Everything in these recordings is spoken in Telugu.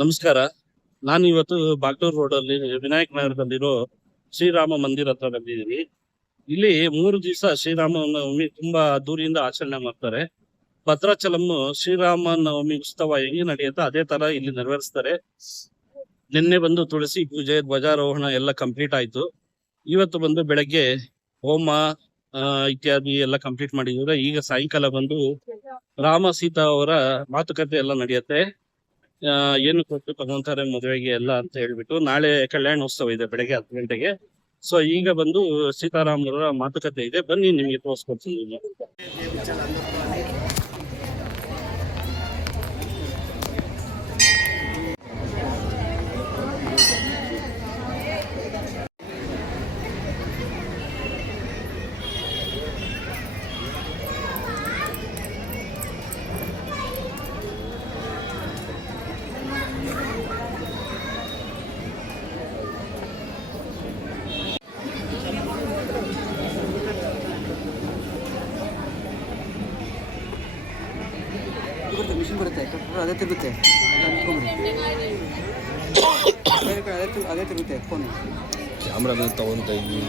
ನಮಸ್ಕಾರ. ನಾನು ಇವತ್ತು ಬಾಗ್ಲೂರು ರೋಡಲ್ಲಿ ವಿನಾಯಕ ನಗರದಲ್ಲಿರೋ ಶ್ರೀರಾಮ ಮಂದಿರ ಹತ್ರ ಬಂದಿದ್ದೀನಿ. ಇಲ್ಲಿ 3 ದಿವಸ ಶ್ರೀರಾಮನವಮಿ ತುಂಬಾ ಅದ್ದೂರಿಯಿಂದ ಆಚರಣೆ ಮಾಡ್ತಾರೆ. ಭದ್ರಾಚಲಂ ಶ್ರೀರಾಮನವಮಿ ಉತ್ಸವ ಹೆಂಗೆ ನಡೆಯುತ್ತೆ ಅದೇ ತರ ಇಲ್ಲಿ ನೆರವೇರಿಸ್ತಾರೆ. ನಿನ್ನೆ ಬಂದು ತುಳಸಿ ಪೂಜೆ, ಧ್ವಜಾರೋಹಣ ಎಲ್ಲ ಕಂಪ್ಲೀಟ್ ಆಯ್ತು. ಇವತ್ತು ಬಂದು ಬೆಳಗ್ಗೆ ಹೋಮ ಇತ್ಯಾದಿ ಎಲ್ಲ ಕಂಪ್ಲೀಟ್ ಮಾಡಿದ್ರೆ ಈಗ ಸಾಯಂಕಾಲ ಬಂದು ರಾಮ ಸೀತಾ ಅವರ ಮಾತುಕತೆ ಎಲ್ಲ ನಡೆಯುತ್ತೆ. ಏನು ಕೊಟ್ಟು ತಗೊಂತಾರೆ ಮದುವೆಗೆ ಎಲ್ಲ ಅಂತ ಹೇಳ್ಬಿಟ್ಟು ನಾಳೆ ಕಲ್ಯಾಣೋತ್ಸವ ಇದೆ ಬೆಳಗ್ಗೆ 10 ಗಂಟೆಗೆ. ಸೊ ಈಗ ಬಂದು ಸೀತಾರಾಮರ ಮಾತುಕತೆ ಇದೆ, ಬನ್ನಿ ನಿಮ್ಗೆ ತೋರಿಸ್ಕೊಡ್ತೀನಿ. ಮಿಷಿನ್ ಬರುತ್ತೆ, ಅದೇ ತಿರುಗುತ್ತೆ, ಅದೇ ತಿರುಗುತ್ತೆ ಫೋನು. ಕ್ಯಾಮ್ರಾ ತಗೊಂತ ಇದ್ವಿ.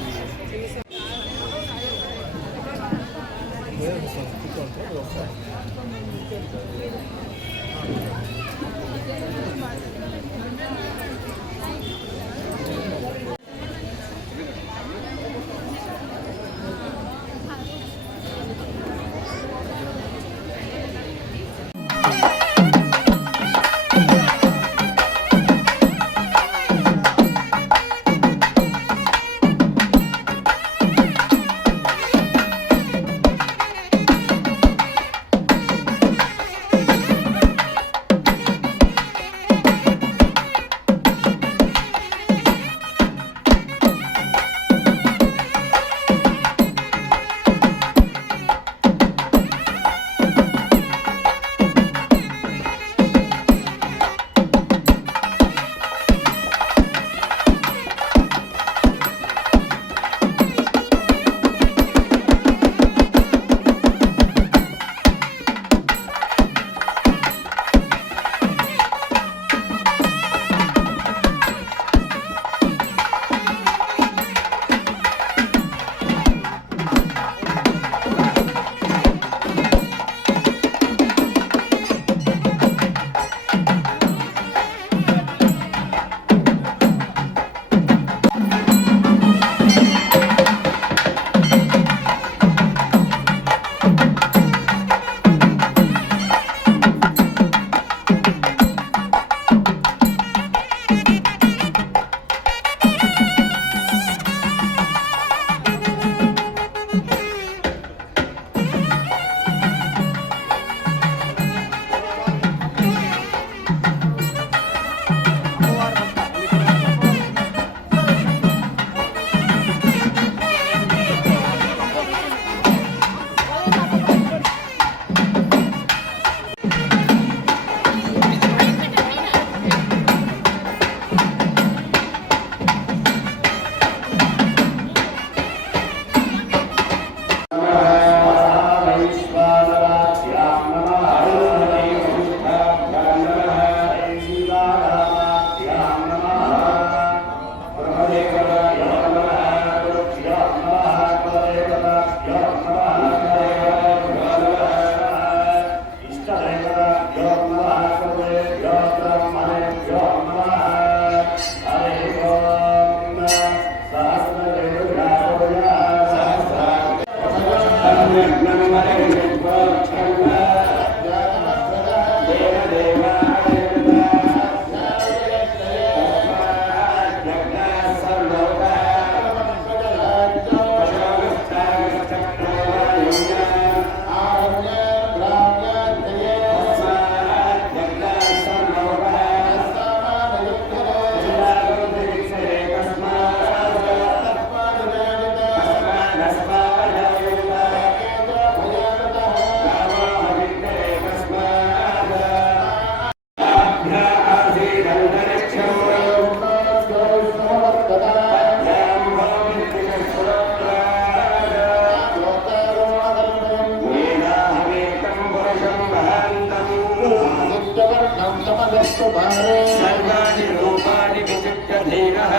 सर्वाणि रूपाणि विचित्य धीरः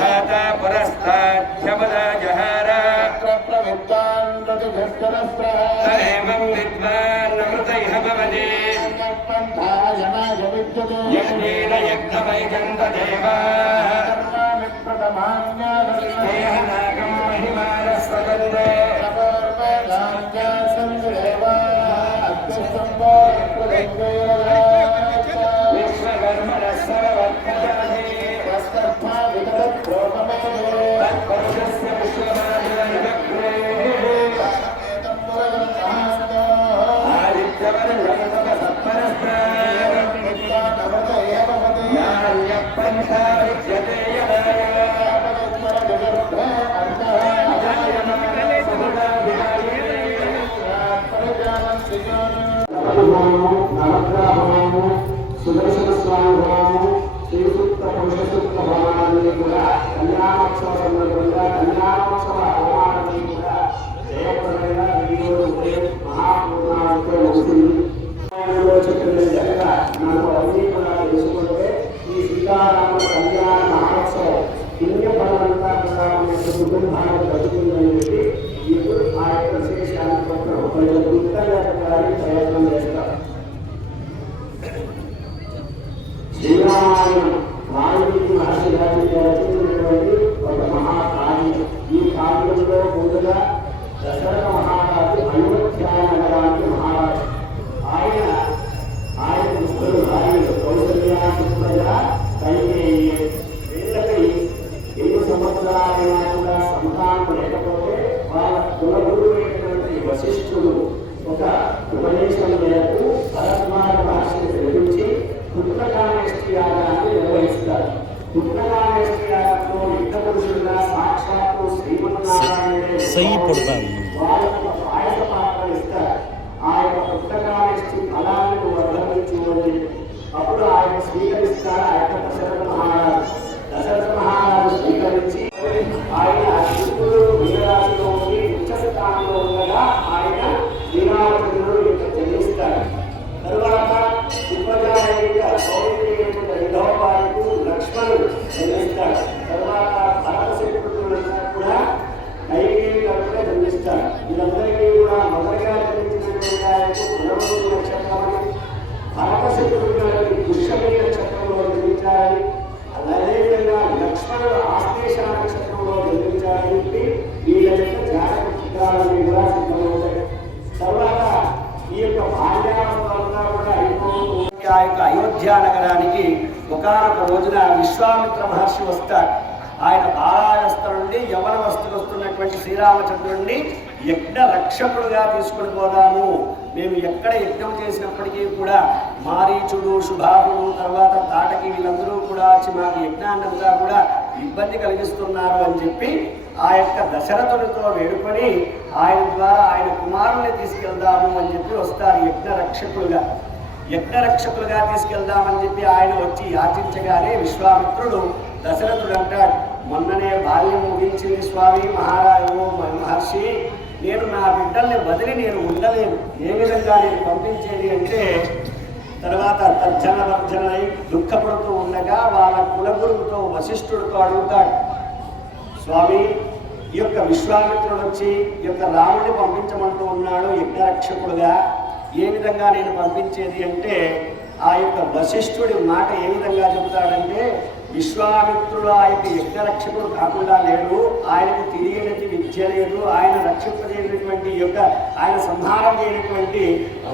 धाता पुरस्ताद्यमदा जहार तदेवं विद्वान् अमृतैः भवति यज्ञेन यज्ञमैजन्तदेवाः स्नेहनागं महिमानस्वदन्ते विश्वकर्मणः सर्वज्ञाने तत्पुरुषस्य विश्वमानवग्रे आदित्यवर्णं नान्यपन्था विद्यते यदाय సుదర్శన స్వామి హోమము శ్రీసూక్త పురుషసూక్త హోమాన్ని కూడా కళ్యాణోత్సవ సందర్భంగా కళ్యాణోత్సవ హోమాన్ని కూడా జయప్రదంగా ఈరోజు మహాపూర్ణాలతో ముగిసింది. చెప్పిన జగత నాకు అన్ని కూడా తెలుసుకుంటే ఈ సీతారామ కళ్యాణ మహోత్సవం పుణ్యఫలంతా కూడా కుటుంబానికి బతుకుందని చెప్పి ఇప్పుడు ఆ యొక్క విశేషాన్ని కొంచెం క్లుప్తంగా చెప్పడానికి ప్రయత్నం చేస్తారు. శ్రీరామాయణం వాల్మీకి మహర్షి గారి రచించినటువంటి ఒక మహాకావ్యం. ఈ కావ్యంలో ముందుగా దశరథ మహారాజు అయోధ్య నగరానికి మహారాజు. ఆయన ముగ్గురు భార్యలు కౌసల్య, సుప్రజ, కైకేయి. వీళ్ళకి ఎన్ని సంవత్సరాలైనా కూడా సంతానం లేకపోతే వాళ్ళ కులగురువైనటువంటి వశిష్ఠుడు ఒక ఉపదేశం మేరకు భరద్వాజ మహర్షిని పిలిపించి పుత్రకామేష్టి యాగాన్ని నిర్వహిస్తారు. పుత్రకామేష్టి యాగంలో యుద్ధ పురుషులుగా సాక్షాత్తు శ్రీమన్నారాయణుడే వాళ్ళకు పాయస పాత్రలు ఇస్తారు. ఆ యొక్క పుత్రకామేష్టి ఫలాలను వర్ధమించుకోండి. అప్పుడు ఆయన స్వీకరిస్తారు. ఆ యొక్క దశరథ మహారాజు స్వీకరించి ఆయన శివుడు వీరరాశిలో ఉండి ఉచ్చ స్థానంలో ఉండగా ఆయన శ్రీరామచంద్రుడు యొక్క జన్మిస్తారు. తరువాత విధోబాలకు లక్ష్మణుడు జన్మిస్తాడు. తరువాత భరత శత్రువులు కూడా కైకేయి తరపున జన్మిస్తారు. వీళ్ళందరికీ కూడా మొదటిగా జన్మించినటువంటి ఆయనకు పునర్వసు నక్షత్రమని, భరత శత్రువులకి పుష్యమి నక్షత్రంలో జన్మించాలని, అదేవిధంగా లక్ష్మణుడు ఆశ్లేష నక్షత్రంలో జన్మించాలని వీళ్ళ యొక్క జాతక చిత్రాలన్నీ కూడా సిద్ధమవుతాయి. తర్వాత ఈ యొక్క బాల్యావస్థ కూడా ఆ యొక్క అయోధ్య నగరానికి ఒకానొక రోజున విశ్వామిత్ర మహర్షి వస్తాడు. ఆయన బాలావస్థ నుండి యవనవస్థకు వస్తున్నటువంటి శ్రీరామచంద్రుడిని యజ్ఞ రక్షకుడుగా తీసుకుని పోదాము. మేము ఎక్కడ యజ్ఞం చేసినప్పటికీ కూడా మారీచుడు, శుభాముడు, తర్వాత తాటకి వీళ్ళందరూ కూడా వచ్చి మాకు యజ్ఞాన్నంతా కూడా ఇబ్బంది కలిగిస్తున్నారు అని చెప్పి ఆ యొక్క దశరథుడితో వేడుకొని ఆయన ద్వారా ఆయన కుమారుల్ని తీసుకెళ్దాము అని చెప్పి వస్తారు. యజ్ఞరక్షకులుగా తీసుకెళ్దామని చెప్పి ఆయన వచ్చి యాచించగానే విశ్వామిత్రుడు దశరథుడు అంటాడు, మొన్ననే బాల్యం ముగించింది స్వామి మహర్షి, నేను నా బిడ్డల్ని వదిలి నేను ఉండలేను, ఏ విధంగా నేను పంపించేది అంటే తర్వాత తర్జనవర్జనై దుఃఖపడుతూ ఉండగా వాళ్ళ కులగురువుతో వశిష్ఠుడితో అడుగుతాడు, స్వామి ఈ యొక్క విశ్వామిత్రుడు వచ్చి ఈ యొక్క రాముడిని పంపించమంటూ ఉన్నాడు యజ్ఞరక్షకుడుగా, ఏ విధంగా నేను పంపించేది అంటే ఆ యొక్క వశిష్ఠుడి మాట ఏ విధంగా చెబుతాడంటే, విశ్వామిత్రుడు ఆ యొక్క యజ్ఞరక్షకుడు కాకుండా లేడు, ఆయనకు తెలియనిది విద్య లేదు, ఆయన రక్షింపజేయనటువంటి యొక్క ఆయన సంహారం చేయనటువంటి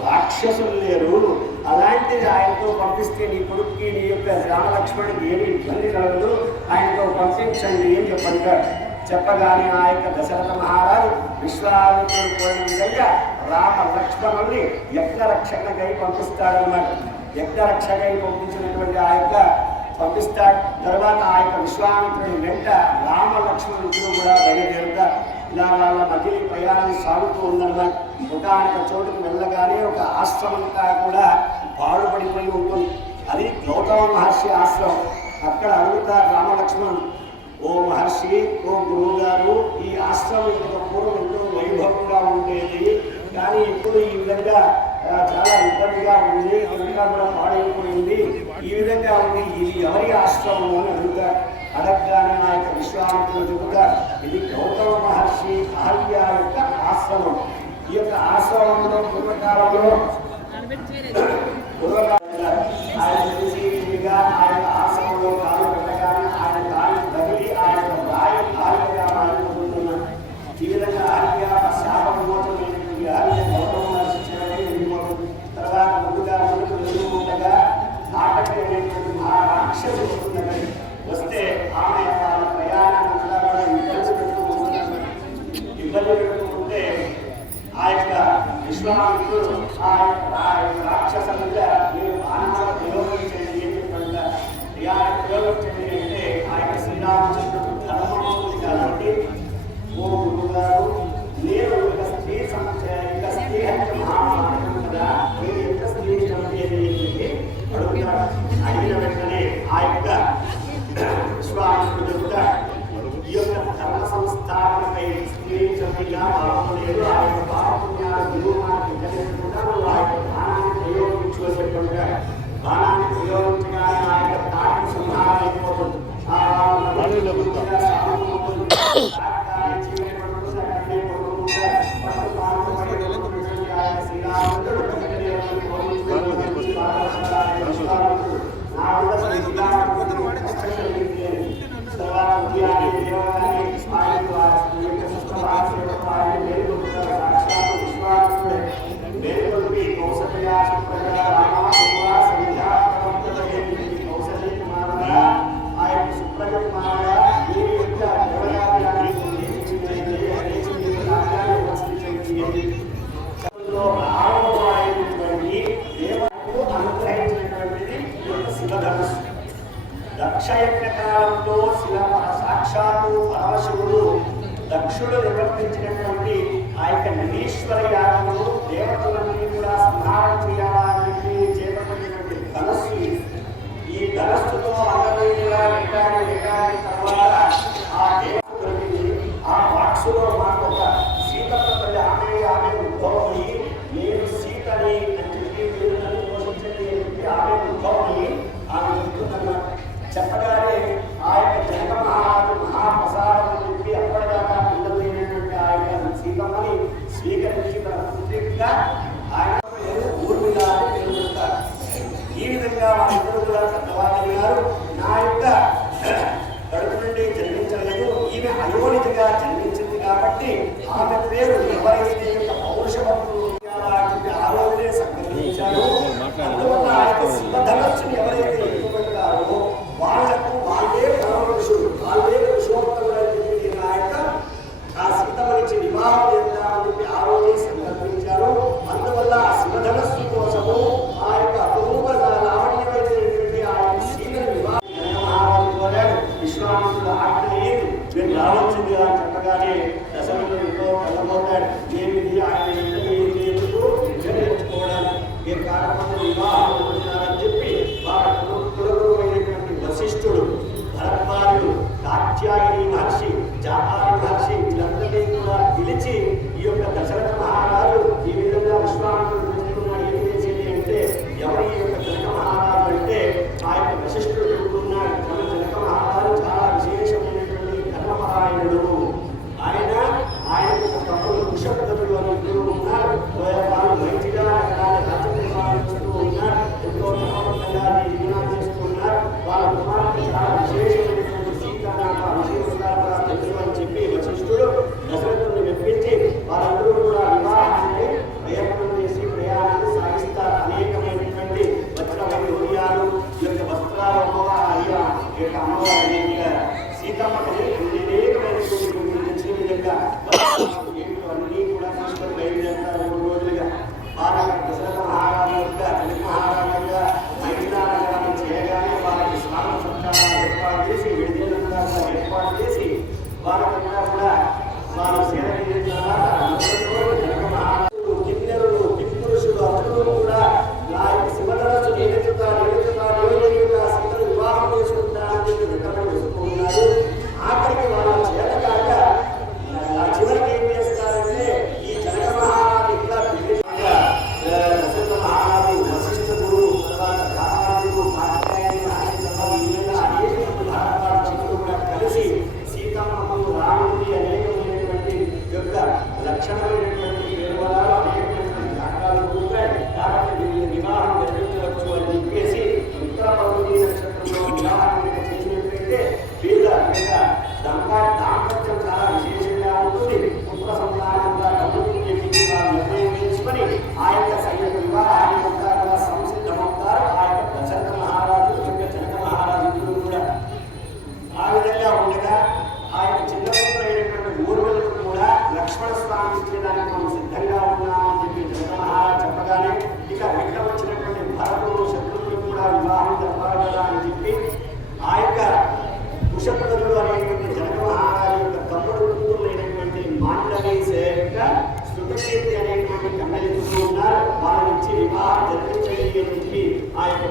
రాక్షసులు లేరు, అలాంటిది ఆయనతో పంపిస్తే నీ కొడుక్కి నీ యొక్క రామలక్ష్మణుడికి ఏమి ఇబ్బంది కలగదు, ఆయనతో పంపించండి అని చెప్పంటాడు. చెప్పగానే ఆ యొక్క దశరథ మహారాజు విశ్వామిత్రుడు కోరిన విధంగా రామ లక్ష్మణుల్ని యజ్ఞరక్షకై పంపిస్తాడనమాట. యజ్ఞరక్షకై పంపించినటువంటి ఆ యొక్క పంపిస్తాడు. తర్వాత ఆ యొక్క విశ్వామిత్రుడి వెంట రామ లక్ష్మణుడు కూడా బయలుదేరుతారు. ఇలా వాళ్ళ మధ్య ప్రయాణం సాగుతూ ఉందన్నమాట. ఒకనొక చోటుకు వెళ్ళగానే ఒక ఆశ్రమంతా కూడా పాడుపడిపోయి ఉంటుంది. అది గౌతమ మహర్షి ఆశ్రమం. అక్కడ అడుగుతారు రామలక్ష్మణుడు, ఓ మహర్షి, ఓ గురువు గారు, ఈ ఆశ్రమం ఇంత పూర్వం ఎంతో వైభవంగా ఉండేది, కానీ ఇప్పుడు ఈ విధంగా చాలా ఇబ్బందిగా ఉంది, ఇంకా కూడా పాడైపోయింది, ఈ విధంగా ఉంది, ఇది ఎవరి ఆశ్రమం అని అడగగానే నా యొక్క విశ్వామిత్రుడు చెబుతా, ఇది గౌతమ మహర్షి అహల్య యొక్క ఆశ్రమం. ఈ యొక్క ఆశ్రమంలో పూర్వకాలంలో ఆయన తెలిసిగా ఆయన ఆశ్రమంలో కాలు పెట్టగానే ఆయన కాలు తగిలి ఆయన రాయి అహల్యగా మారిపోతున్నాడు. ఈ విధంగా అహల్య శాపమోచమైనటువంటి అహల్య గౌతమ మహర్షి తర్వాత ముందుగా ముందుకు ఉండగా ఆటకమైనటువంటి మహారాక్షసు వస్తున్నది. వస్తే ఆమె వాళ్ళ ప్రయాణంతా కూడా ఇబ్బంది పెట్టుకుంటే ఆ యొక్క విశ్వామిత్రుడు ఆ యొక్క రాక్షస మీద మీరు బాణాల ప్రయోగం చేయండి అని చెప్పాడు. ప్రయోగం చేయండి అంటే ఆ యొక్క శ్రీరామచంద్రుడు ధర్మమూర్తి కాబట్టి, ఓ గురువు గారు, నేను ఒక స్త్రీ స్త్రీ హత్య మహామానం కదా, మీరు ఎంత స్త్రీ చంపేది అడుగుతాడు. అడిగిన వెంటనే ఆ యొక్క విశ్వామిత్రుడు ఈ యొక్క ధర్మ సంస్థాపనపై స్త్రీ చంపిగా బాగులేదు, ఆ యొక్క పాపపుణ్యాల విలువమానికి తెలియకుండా ఆ యొక్క బాణాన్ని ప్రయోగించు అని చెప్పకుండా బాణాన్ని ప్రయోగించగానే ఆ యొక్క తాటి సంహారం అయిపోతుంది. దక్షయజ్ఞ కాలంలో సాక్షాత్తు పరమశివుడు దక్షుడు నిర్వర్తించినటువంటి ఆ యొక్క నిరీశ్వర యాగములు దేవతలన్నీ కూడా సంహారం చేయాలని చేపట్టినటువంటి ధనస్సు. ఈ ధనస్సుతో అందరినీ కూడా వెంటాడి తర్వాత ఆ దేవత దొరికింది. ఆ వాక్సులో మాకు ఒక సీతమ్మ తల్లి ఆమె ఉద్భవమని, నేను సీతని అని చెప్పి మీరు నన్ను పోషించండి అని చెప్పి ఆమె ఉద్భవమని ఆమె చెప్తున్నారు. చెప్పగానే ఆ యొక్క జనక మహారాజు మహాప్రసాదం చెప్పి అప్పటిదాకా పిల్లలైనటువంటి ఆ యొక్క సీతమ్మని స్వీకరించి తన పుత్రికగా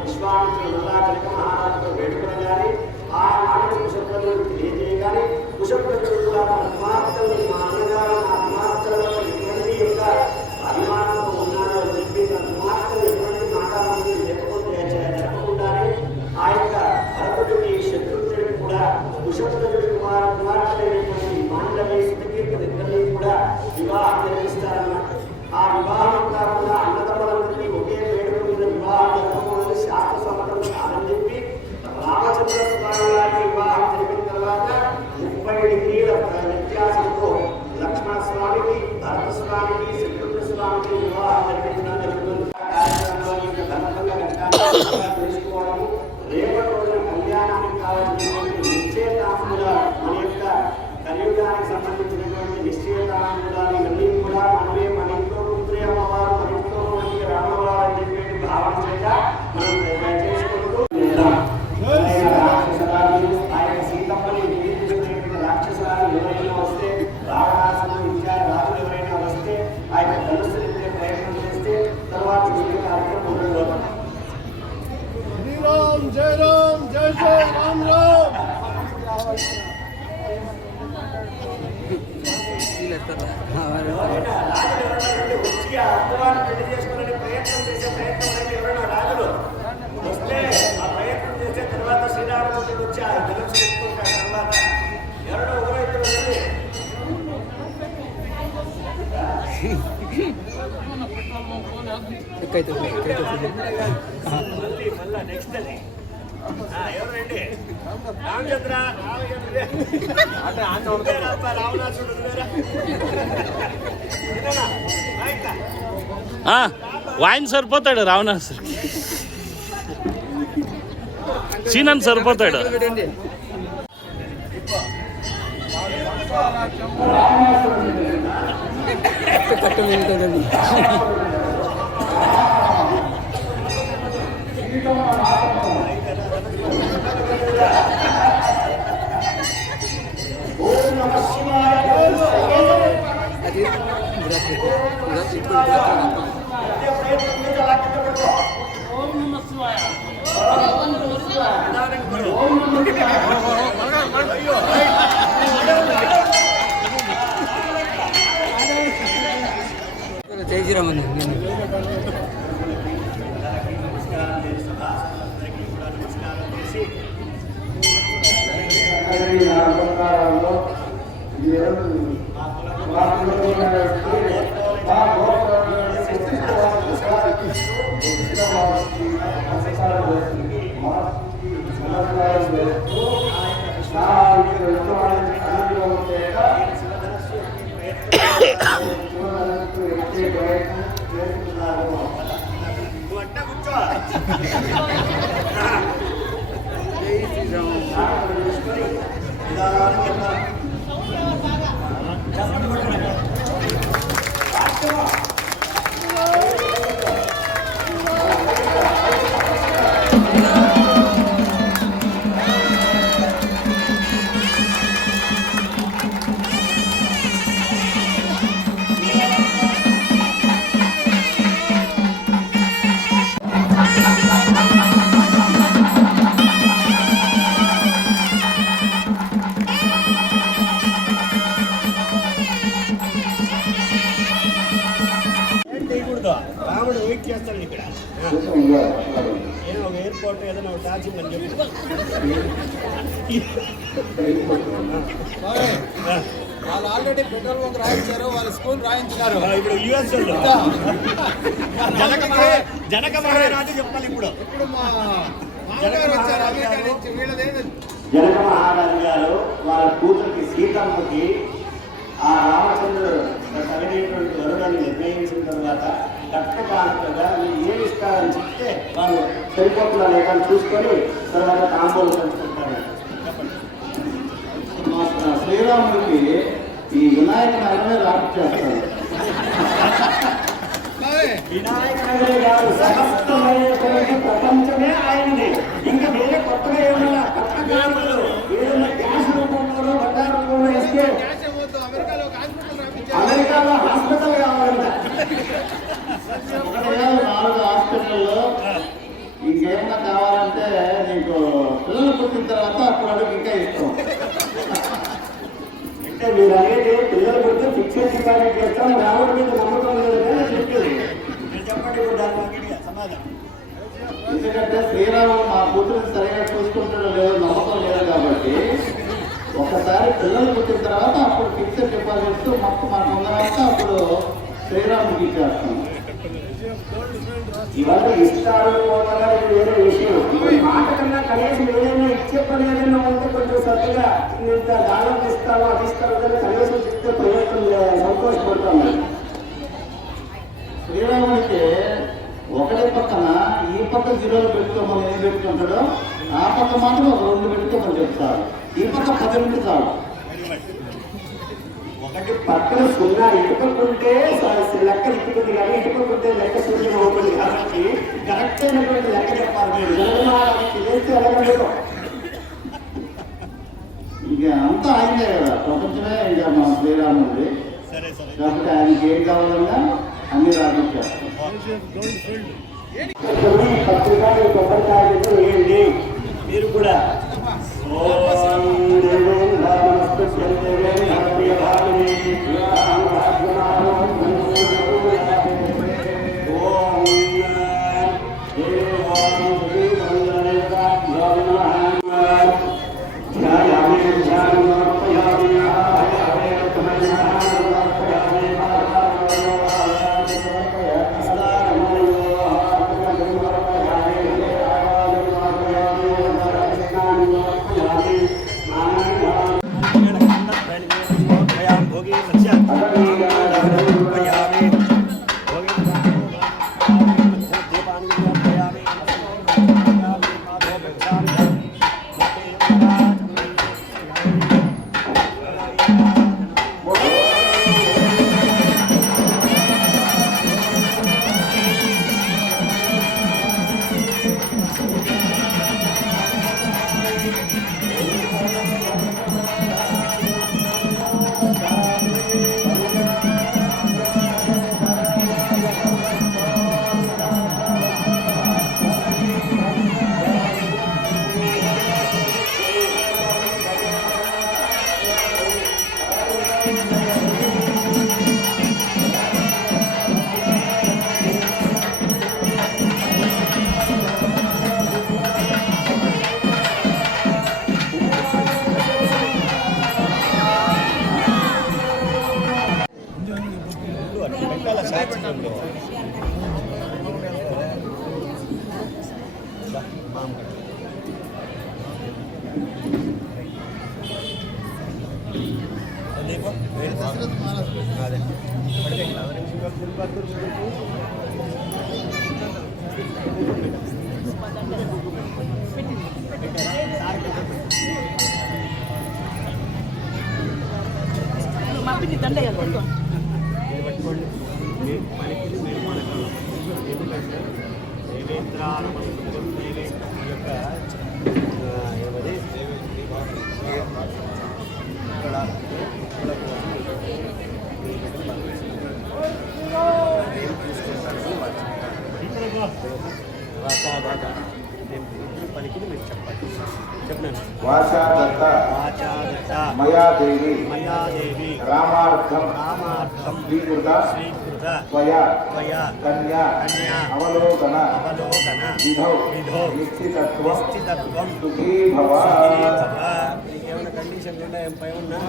విశ్వామిత్రుడు జనక మహారాజుతో వేడుకొని కానీ ఆ మాటను కుశపుత్రుడు తెలియజేయగానే కుశపుత్రుడు కూడా తన కుమార్తెలు మా అన్నగారు నా కుమార్తెలలో ఎటువంటి యొక్క అభిమానంతో ఉన్నారో అని చెప్పి తన కుమార్తెలు ఎటువంటి మాట్లాడాలని లేకపోతే జరగకుండానే ఆ యొక్క భరతుడికి శత్రుఘ్నుడికి కూడా కుశపుత్రుడి కుమార్తెలైనటువంటి మాండవి సుతకీర్తి ఇద్దరిని కూడా వివాహం జరిపిస్తారన్నమాట. ఆ వివాహం కాకుండా అన్నదమ్ములందరినీ ఒకే వేడుక మీద వివాహం జరగకూడదు శాస్త్ర సమ్మతం కాదని చెప్పి రామచంద్ర స్వామి గారికి వివాహం జరిపిన తర్వాత 30 డిగ్రీల వ్యత్యాసంతో లక్ష్మణ స్వామికి భరత స్వామికి శత్రుఘ్న స్వామికి వివాహం జరిపించడం జరుగుతుంది. కార్యక్రమంలో ఇంకా ఘనంగా తెలుసుకోవడము రేపటి రోజున కళ్యాణానికి కావాల్సినటువంటి నిశ్చయతాంబూల మన యొక్క కలియుగానికి సంబంధించినటువంటి నిశ్చయతాంబూలాలు ఇవన్నీ కూడా మనమే మన ఇంట్లో పుత్రి అమ్మవారు మన ఇంట్లో మనకి రామవారు అని చెప్పే భావన చేత మనం చేసుకుంటూ రాక్షసరాజు ఆ యొక్క సీతమ్మని నివేదించుకునేటువంటి రాక్షసరాజు ఎవరైనా వస్తే రావణాసురుడు ఇంకా రాజులు ఎవరైనా వస్తే ఆ యొక్క ధనుస్సు ఎత్తే ప్రయత్నం చేస్తే తర్వాత ఈ కార్యక్రమం మొదలు జై రామ్ జై జై రామ్ రామ్. వచ్చి ఆ అమ్మవారిని పెళ్లి చేసుకోవాలని ప్రయత్నం చేసే ప్రయత్నం అనేది ఎవరైనా రాజులు వస్తే ఆ ప్రయత్నం చేసే తర్వాత శ్రీరామచంద్రుడు వచ్చి ఆ ధనుసు ఎత్తుకుంటారు. తర్వాత ఎవరైనా ఒకరైతే వెళ్ళి మళ్ళీ నెక్స్ట్ అది ఎవరండి రామచంద్ర రావణాసుడు వాయిన్ సరిపోతాడు రావణాసురు సీనన్ సరిపోతాడు. జై శ్రీరామన్ రాముడు వెయిట్ చేస్తాడు ఇక్కడ ఏదో ఒక ఎయిర్పోర్ట్ ఏదైనా ఒక దాచింగ్ అని చెప్పి వాళ్ళు ఆల్రెడీ పెట్రోల్ బంక్ రాయించారు, వాళ్ళ స్కూల్ రాయించినారు. ఇప్పుడు యుఎస్ జనక మహారాజు చెప్పాలి. ఇప్పుడు మా మామగారు వచ్చారు అమెరికా నుంచి. వీళ్ళదేంటి జనక మహారాజు గారు వాళ్ళ కూతురికి సీతమ్మకి ఆ రామచంద్రుడు కలిగేటువంటి వరుణాన్ని నిర్ణయించిన తర్వాత కట్టకానుకగా మీరు ఏమి ఇస్తారని చెప్తే వాళ్ళు సరిపోతున్నా లేదని చూసుకొని తర్వాత తాంబూలు పంచుకుంటారు. శ్రీరాముడికి ఈ వినాయక నగరమే రాజు చేస్తారు. వినాయక నగరే కాదు, సమస్తమైనటువంటి ప్రపంచమే ఆయనది. ఇంకా వేరే కొత్తగా ఏమన్నా కట్టకానుకలు ఏదైనా గ్యాస్ రూపంలోనూ బంగారు రూపంలో ఇస్తే అమెరికాలో హాస్పిటల్ కావాలంట. 4 హాస్పిటల్లో ఇంకేమో తర్వాత అప్పుడు అడుగు ఇంకా ఇస్తాం. అంటే మీరు అనేది పిల్లలు పుడితే ఫిక్స్డ్ డిపాజిట్ చేస్తాం, రావడం మీద నమ్మకం లేదని చెప్పింది. చెప్పండి ఇప్పుడు దాని సమాధానం. ఎందుకంటే శ్రీరాముడు మా కూతురిని సరిగా చూసుకుంటాడో లేదో నమ్మకం లేదు కాబట్టి ఒకసారి పిల్లలు పుట్టిన తర్వాత అప్పుడు ఫిక్స్డ్ డిపాజిట్స్ మొత్తం మనకు ఉన్న తర్వాత అప్పుడు శ్రీరాముడికి ఇచ్చేస్తాం. ఇవాళ ఇస్తారు పోవాలని వేరే విషయం. మాట కన్నా కనీసం ఏదైనా ఇచ్చే పని ఏదైనా ఉంటే కొంచెం సరిగ్గా ఇంత దానం ఇస్తాను అది ఇస్తాను కనీసం చెప్తే ప్రయత్నం సంతోషపడతాము. శ్రీరాముడికి ఒకటే పక్కన ఈ పక్క జీరోలు పెట్టుకోమని ఏం పెట్టుకుంటాడో ఆ పక్క మాత్రం ఒక 2 పెట్టుకోమని చెప్తారు. ఈ పక్క 10 నుండి చాలు. ఒకటి పక్కన 0 ఇటుకుంటే లెక్క ఇట్టుకుంది కానీ ఇటుకుంటే లెక్క 0 అవుతుంది కాబట్టి కరెక్ట్ అయినటువంటి లెక్క చెప్పాలి. మీరు జనగణానికి చేస్తే వెళ్ళగలరు. ఇక అంతా ఆయనే కదా, ప్రపంచమే ఇక మా శ్రీరాముడి. కాబట్టి ఆయనకి ఏం కావాలన్నా అన్ని రాపించారు. పత్రిక కొబ్బరికాయలు వేయండి మీరు కూడా. వాచాదత్త మయాదేవి రామార్థం స్వీకృత త్వయా కన్యా అవలోకన విధౌ నిశ్చితత్వం సుఖీ భవ. ఏమైనా కండిషన్లు ఉన్నాయో పై ఉన్నా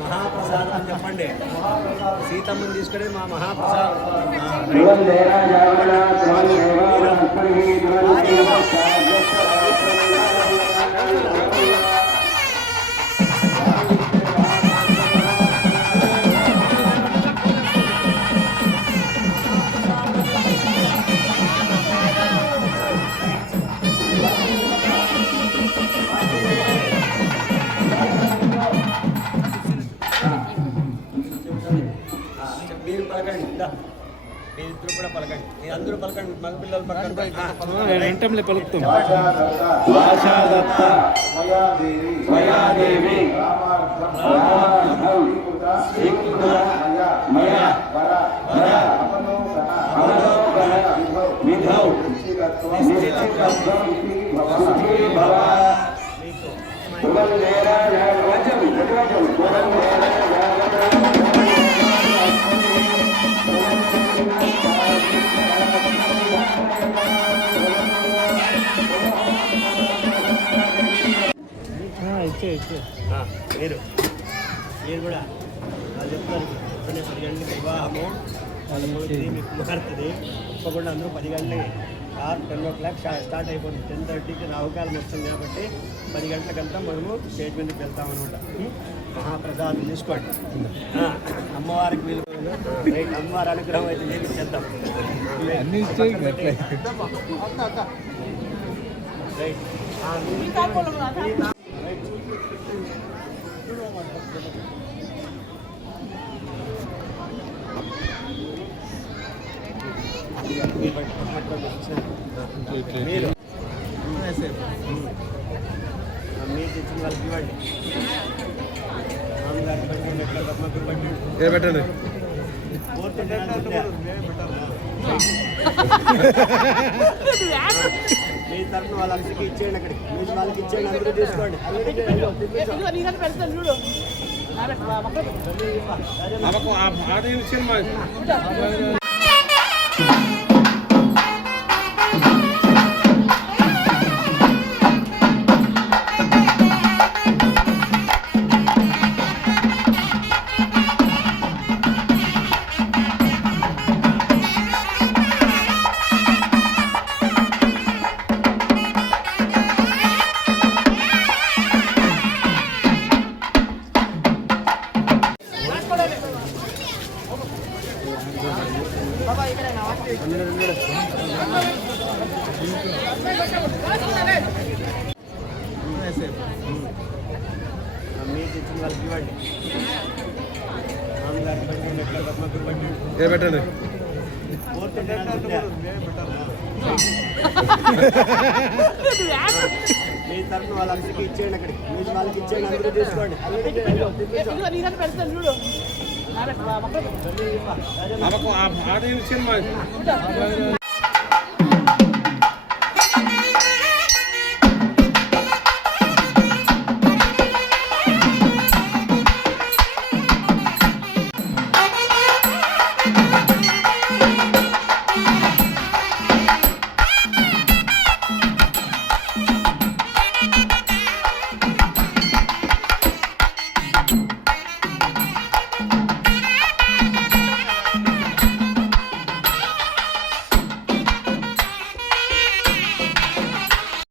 మహాప్రసాదం అని చెప్పండి. సీతమ్మని తీసుకొని మా మహాప్రసాదం మీరు పలకండి. మీరిద్దరు కూడా పలకండి. మీరు అందరూ పలకండి. మగపిల్లలు పలకండి. పలుకుతాం. వాచాదత్త మయాదేవి రామార్థం స్వీకృత మయా వర అవలోకన విధౌ నిశ్చితత్వం సుఖీ భవ. మీరు కూడా వాళ్ళు చెప్తారు పొద్దున్నే 10 గంటలకి వివాహము వాళ్ళ పోతుంది మీకు ముహూర్తది తప్పకుండా అందరూ 10 గంటలకి షార్ప్ 10 o'clock స్టార్ట్ అయిపోతుంది. 10:30కి రావుకాలం వస్తుంది కాబట్టి 10 గంటలకంతా మనము స్టేజ్ మీదకి వెళ్తామన్నమాట. మహాప్రసాదం తీసుకోండి. అమ్మవారికి వీలు రైట్, అమ్మవారి అనుగ్రహం అయితే చేద్దాం. రైట్ మీరు తెచ్చిన వాళ్ళకి ఇవ్వండి. పెట్టండి. మీ తరఫున వాళ్ళందరికీ ఇచ్చేయండి. అక్కడికి మీరు వాళ్ళకి ఇచ్చేయండి. అందరూ తీసుకోండి. మీరు తెచ్చిన వాళ్ళకి ఇవ్వండి. పెట్టండి. మీ తరఫున వాళ్ళందరికీ ఇచ్చేయండి. అక్కడికి మీరు వాళ్ళకి ఇచ్చేయండి. అందరూ తీసుకోండి. ఆ